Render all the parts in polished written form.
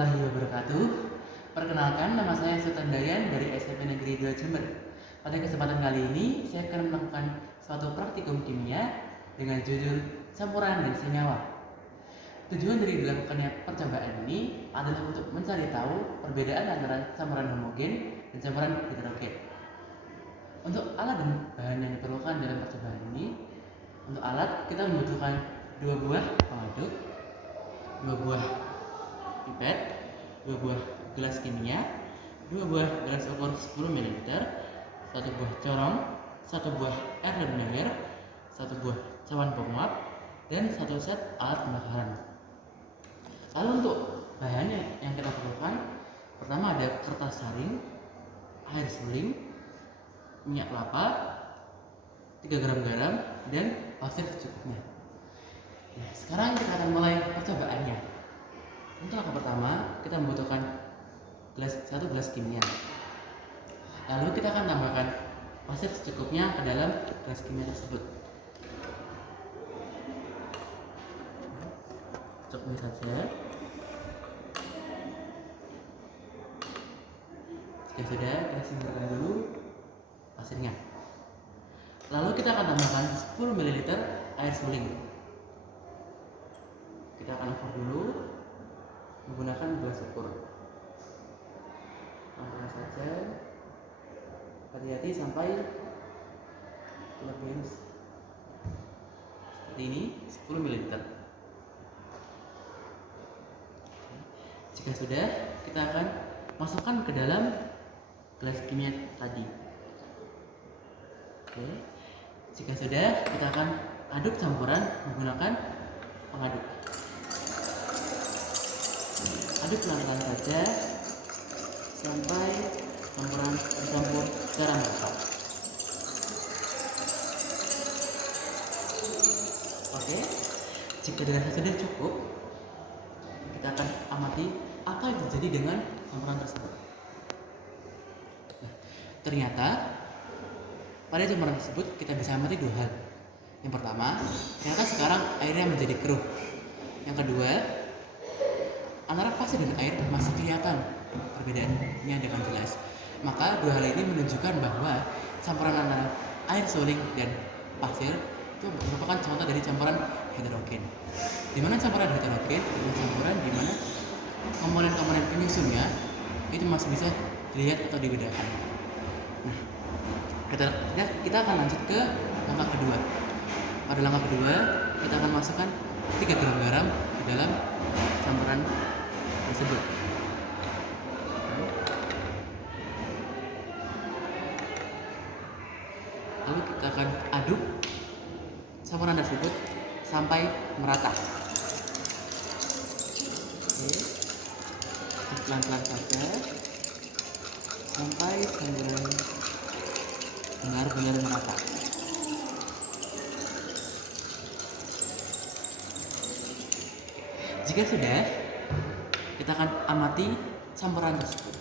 warahmatullahi wabarakatuh. Perkenalkan, nama saya Sultan Dayan dari SMP Negeri 2 Jember. Pada kesempatan kali ini, saya akan melakukan suatu praktikum kimia dengan judul campuran dan senyawa. Tujuan dari dilakukannya percobaan ini adalah untuk mencari tahu perbedaan antara campuran homogen dan campuran heterogen. Untuk alat dan bahan yang diperlukan dalam percobaan ini, untuk alat kita membutuhkan 2 buah pengaduk, 2 buah pipet, 2 buah gelas kimia, 2 buah gelas ukur 10 ml, 1 buah corong, 1 buah air Erlenmeyer, 1 buah cawan penguap, dan 1 set alat pembakaran. Lalu untuk bahannya yang kita perlukan, pertama ada kertas saring, air suling, minyak kelapa, 3 gram garam, dan pasir secukupnya. Nah, sekarang kita akan mulai percobaannya. Untuk langkah pertama, kita membutuhkan 1 gelas kimia. Lalu kita akan tambahkan pasir secukupnya ke dalam gelas kimia tersebut. Cukupnya saja. Jika sudah, kita simpan dulu pasirnya. Lalu kita akan tambahkan 10 ml air suling. Kita akan ukur dulu menggunakan gelas ukur. Pelan-pelan saja. Hati-hati sampai lebih seperti ini, 10 ml. Jika sudah, kita akan masukkan ke dalam gelas kimia tadi. Oke. Jika sudah, kita akan aduk campuran menggunakan pengaduk. Aduk pelan-pelan saja sampai campuran bercampur secara merata. Oke, jika dirasa sudah cukup, kita akan amati apa yang terjadi dengan campuran tersebut. Nah, ternyata pada campuran tersebut kita bisa amati 2 hal. Yang pertama, ternyata sekarang airnya menjadi keruh. Yang kedua, antara pasir dan air masih kelihatan perbedaannya dengan jelas. Maka 2 hal ini menunjukkan bahwa campuran antara air suling dan pasir itu merupakan contoh dari campuran heterogen. Di mana campuran heterogen adalah campuran di mana komponen-komponen penyusunnya itu masih bisa dilihat atau dibedakan. Nah, kita akan lanjut ke langkah kedua. Pada langkah kedua, kita akan masukkan 3 gram garam ke dalam campuran tersebut. Lalu kita akan aduk campuran tersebut sampai merata. Oke, pelan-pelan saja sampai campuran benar-benar merata. Jika sudah, kita akan amati campuran tersebut.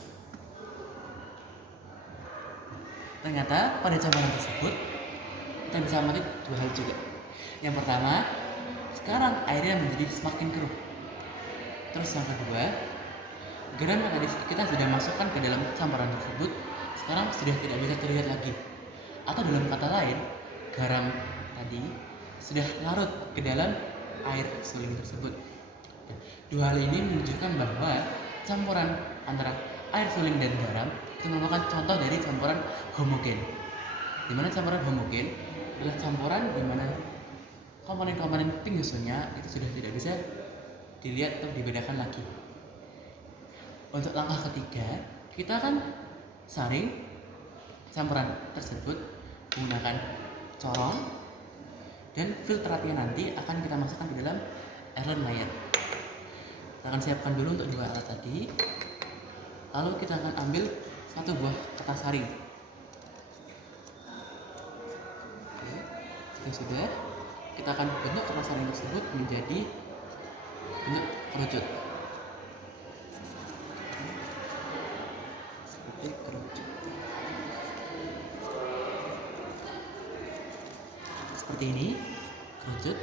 Ternyata pada campuran tersebut kita bisa amati 2 hal juga. Yang pertama, sekarang airnya menjadi semakin keruh. Terus yang kedua, garam yang tadi kita sudah masukkan ke dalam campuran tersebut sekarang sudah tidak bisa terlihat lagi. Atau dalam kata lain, garam tadi sudah larut ke dalam air suling tersebut. 2 hal ini menunjukkan bahwa campuran antara air suling dan garam itu merupakan contoh dari campuran homogen. Di mana campuran homogen adalah campuran di mana komponen-komponen penyusunnya itu sudah tidak bisa dilihat atau dibedakan lagi. Untuk langkah ketiga, kita akan saring campuran tersebut menggunakan corong, dan filteratnya nanti akan kita masukkan di dalam Erlenmeyer. Kita akan siapkan dulu untuk 2 alat tadi. Lalu kita akan ambil 1 buah kertas saring. Oke, jika sudah, kita akan bentuk kertas saring tersebut menjadi bentuk kerucut. Seperti kerucut. Seperti ini, kerucut.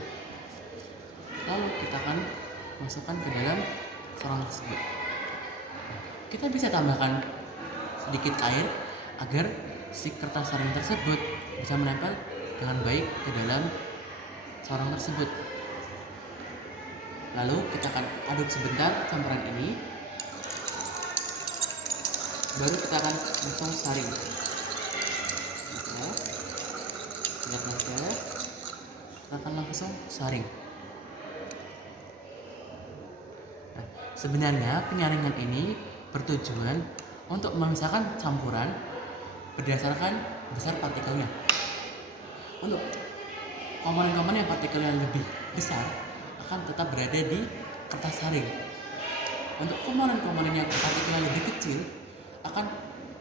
Lalu kita akan masukkan ke dalam corong tersebut. kita bisa tambahkan sedikit air agar si kertas saring tersebut bisa menempel dengan baik ke dalam sarung tersebut. Lalu kita akan aduk sebentar campuran ini, baru kita akan langsung saring. Lihat saja, kita akan langsung saring. Nah, sebenarnya penyaringan ini bertujuan untuk memisahkan campuran berdasarkan besar partikelnya. Untuk komponen-komponen yang partikelnya lebih besar akan tetap berada di kertas saring. Untuk komponen-komponen yang partikelnya lebih kecil akan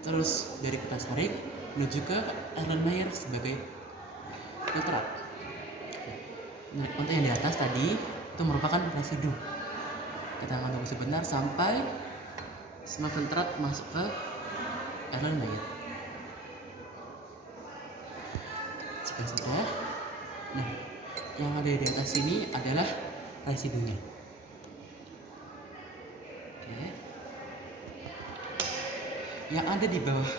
terus dari kertas saring menuju ke Erlenmeyer sebagai filtrat. Nah, untuk yang di atas tadi itu merupakan residu. Kita akan tunggu sebentar sampai semua filtrat masuk ke Erlenmeyer. Jika sudah, nah yang ada di atas sini adalah residunya. Oke. Yang ada di bawah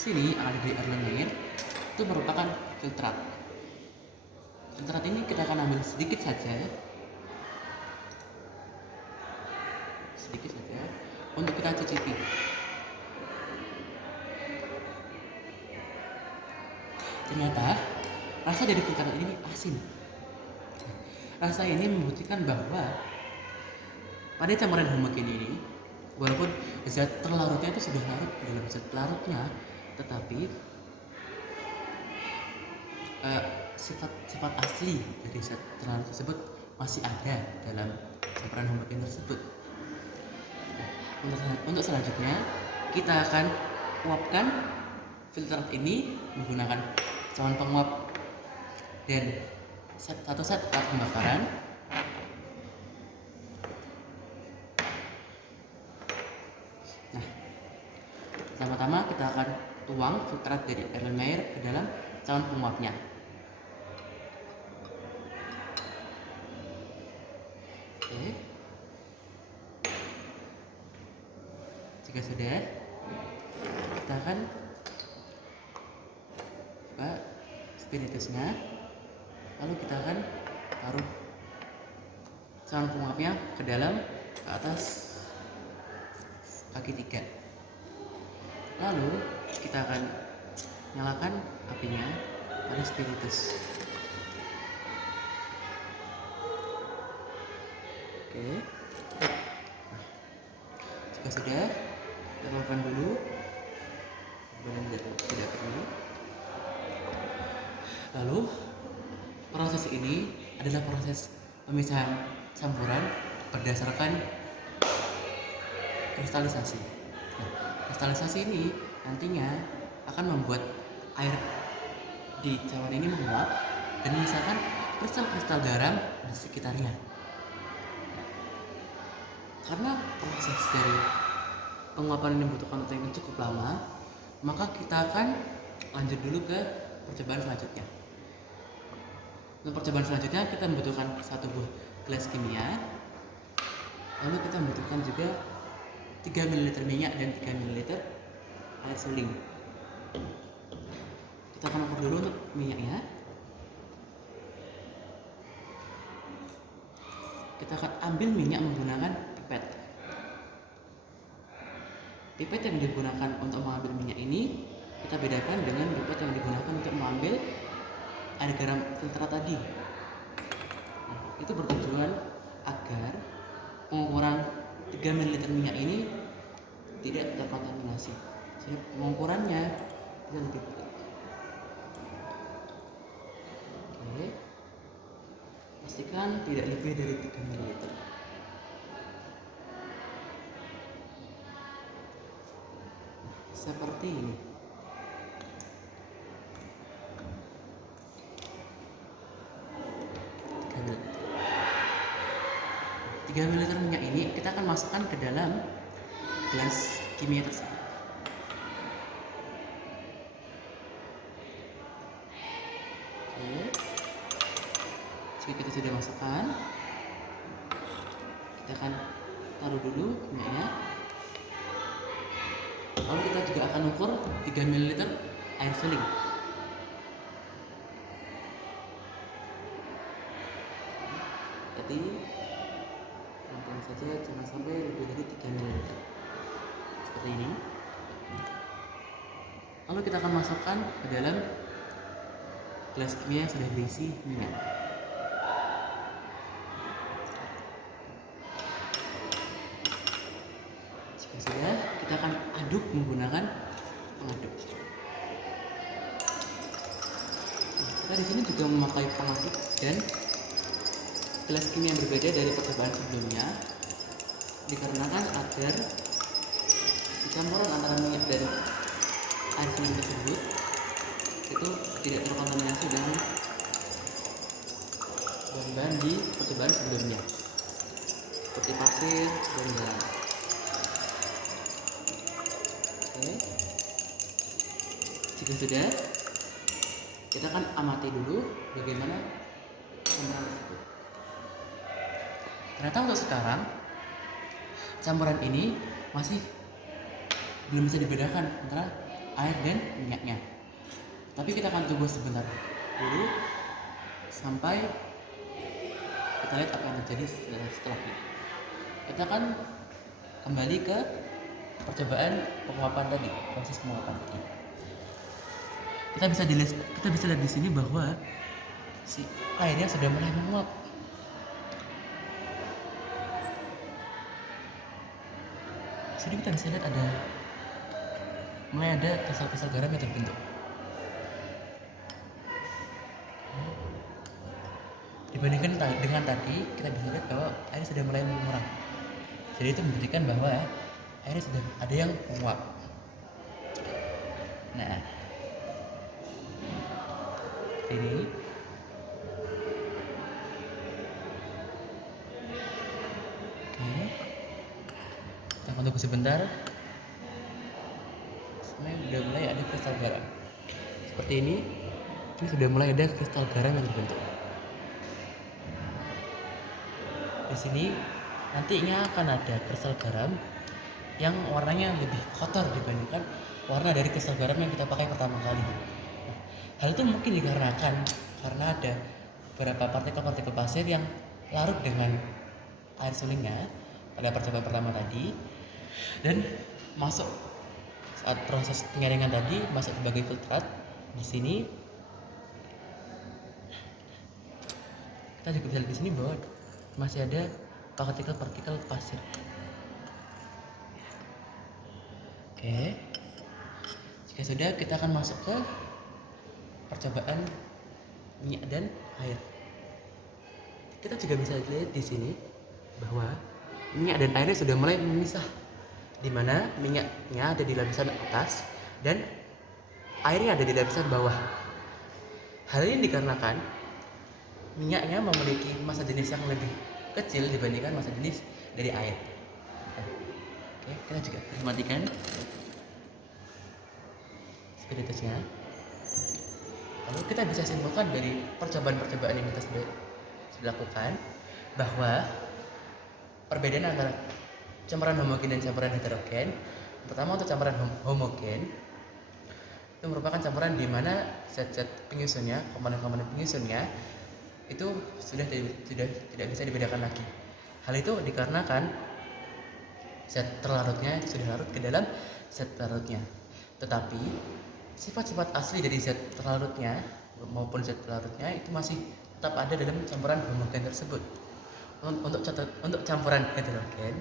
sini, yang ada di Erlenmeyer itu merupakan filtrat. Filtrat ini kita akan ambil sedikit saja untuk kita cicipi. Ternyata rasa dari filtrat ini asin. Rasa ini membuktikan bahwa pada campuran homogen ini, walaupun zat terlarutnya itu sudah larut dalam zat pelarutnya, tetapi sifat asli dari zat terlarut tersebut masih ada dalam campuran homogen tersebut. Untuk selanjutnya kita akan uapkan filtrat ini menggunakan cawan penguap dan satu set alat pembakaran. Nah, pertama-tama kita akan tuang filtrat dari Erlenmeyer ke dalam cawan penguapnya. Oke. Jika sudah, kita akan buka spiritusnya, lalu kita akan taruh cawan penguapnya ke dalam, ke atas kaki 3. Lalu kita akan nyalakan apinya pada spiritus. Oke. Nah, jika sudah, kita keluarkan dulu. Tidak perlu. Lalu proses ini adalah proses pemisahan campuran berdasarkan kristalisasi. Nah, kristalisasi ini nantinya akan membuat air di cawan ini menguap dan memisahkan kristal-kristal garam di sekitarnya. Karena proses dari penguapan ini membutuhkan waktu yang cukup lama, maka kita akan lanjut dulu ke percobaan selanjutnya. Untuk percobaan selanjutnya kita membutuhkan satu buah gelas kimia, lalu kita membutuhkan juga 3 ml minyak dan 3 ml air suling. Kita akan ukur dulu untuk minyaknya. Kita akan ambil minyak menggunakan pipet. Pipet yang digunakan untuk mengambil minyak ini kita bedakan dengan pipet yang digunakan untuk mengambil air garam filtrat tadi. Nah, itu bertujuan agar pengukuran 3 ml minyak ini tidak terkontaminasi, sehingga pengukurannya bisa lebih baik. Oke, pastikan tidak lebih dari 3 ml. Seperti ini. Tiga ml minyak ini kita akan masukkan ke dalam gelas kimia tersebut. Oke. Jika kita sudah masukkan, kita akan taruh dulu minyaknya. mengukur 3 ml air suling. Jadi pelan saja, jangan sampai lebih dari 3 ml. Seperti ini. Lalu kita akan masukkan ke dalam gelas kimia yang sudah berisi minyak. Jika sudah, kita akan aduk menggunakan pengaduk. Kita di sini juga memakai pengaduk dan gelas kimia yang berbeda dari percobaan sebelumnya, dikarenakan agar campuran antara minyak dan air suling tersebut itu tidak terkontaminasi dengan bahan-bahan di percobaan sebelumnya seperti pasir dan garam. Oke. Jika sudah, kita akan amati dulu bagaimana campuran tersebut. Ternyata untuk sekarang campuran ini masih belum bisa dibedakan antara air dan minyaknya. Tapi kita akan tunggu sebentar dulu sampai kita lihat apa yang terjadi setelahnya. Kita akan kembali ke percobaan penguapan tadi, proses penguapan tadi. Kita bisa lihat di sini bahwa si airnya sudah mulai menguap. Jadi kita bisa lihat mulai ada kristal-kristal garam yang terbentuk. Dibandingkan dengan tadi, kita bisa lihat bahwa air sudah mulai mengurang. Jadi itu membuktikan bahwa airnya sudah ada yang menguap. Nah, ini oke. Kita akan tunggu sebentar. Sudah mulai ada kristal garam. Seperti ini sudah mulai ada kristal garam yang terbentuk. Di sini nantinya akan ada kristal garam yang warnanya lebih kotor dibandingkan warna dari kristal garam yang kita pakai pertama kali. Hal itu mungkin dikarenakan karena ada beberapa partikel-partikel pasir yang larut dengan air sulingnya pada percobaan pertama tadi dan masuk saat proses penyaringan tadi masuk sebagai filtrat. Di sini kita juga bisa lihat di sini bahwa masih ada partikel-partikel pasir. Oke. Jika sudah, kita akan masuk ke percobaan minyak dan air. Kita juga bisa lihat di sini bahwa minyak dan airnya sudah mulai memisah, di mana minyaknya ada di lapisan atas dan airnya ada di lapisan bawah. Hal ini dikarenakan minyaknya memiliki massa jenis yang lebih kecil dibandingkan massa jenis dari air. Oke, kita juga matikan spiritusnya. Lalu kita bisa simpulkan dari percobaan-percobaan yang kita sudah lakukan bahwa perbedaan antara campuran homogen dan campuran heterogen. Pertama, untuk campuran homogen itu merupakan campuran di mana zat-zat penyusunnya, komponen-komponen penyusunnya itu sudah tidak bisa dibedakan lagi. Hal itu dikarenakan zat terlarutnya sudah larut ke dalam zat larutnya. Tetapi sifat-sifat asli dari zat terlarutnya maupun zat larutnya itu masih tetap ada dalam campuran homogen tersebut. Untuk campuran heterogen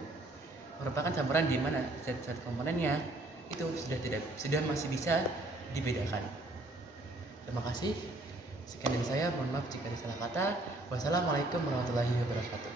merupakan campuran di mana zat-zat komponennya itu sudah masih bisa dibedakan. Terima kasih. Sekian dari saya, mohon maaf jika ada salah kata. Wassalamualaikum warahmatullahi wabarakatuh.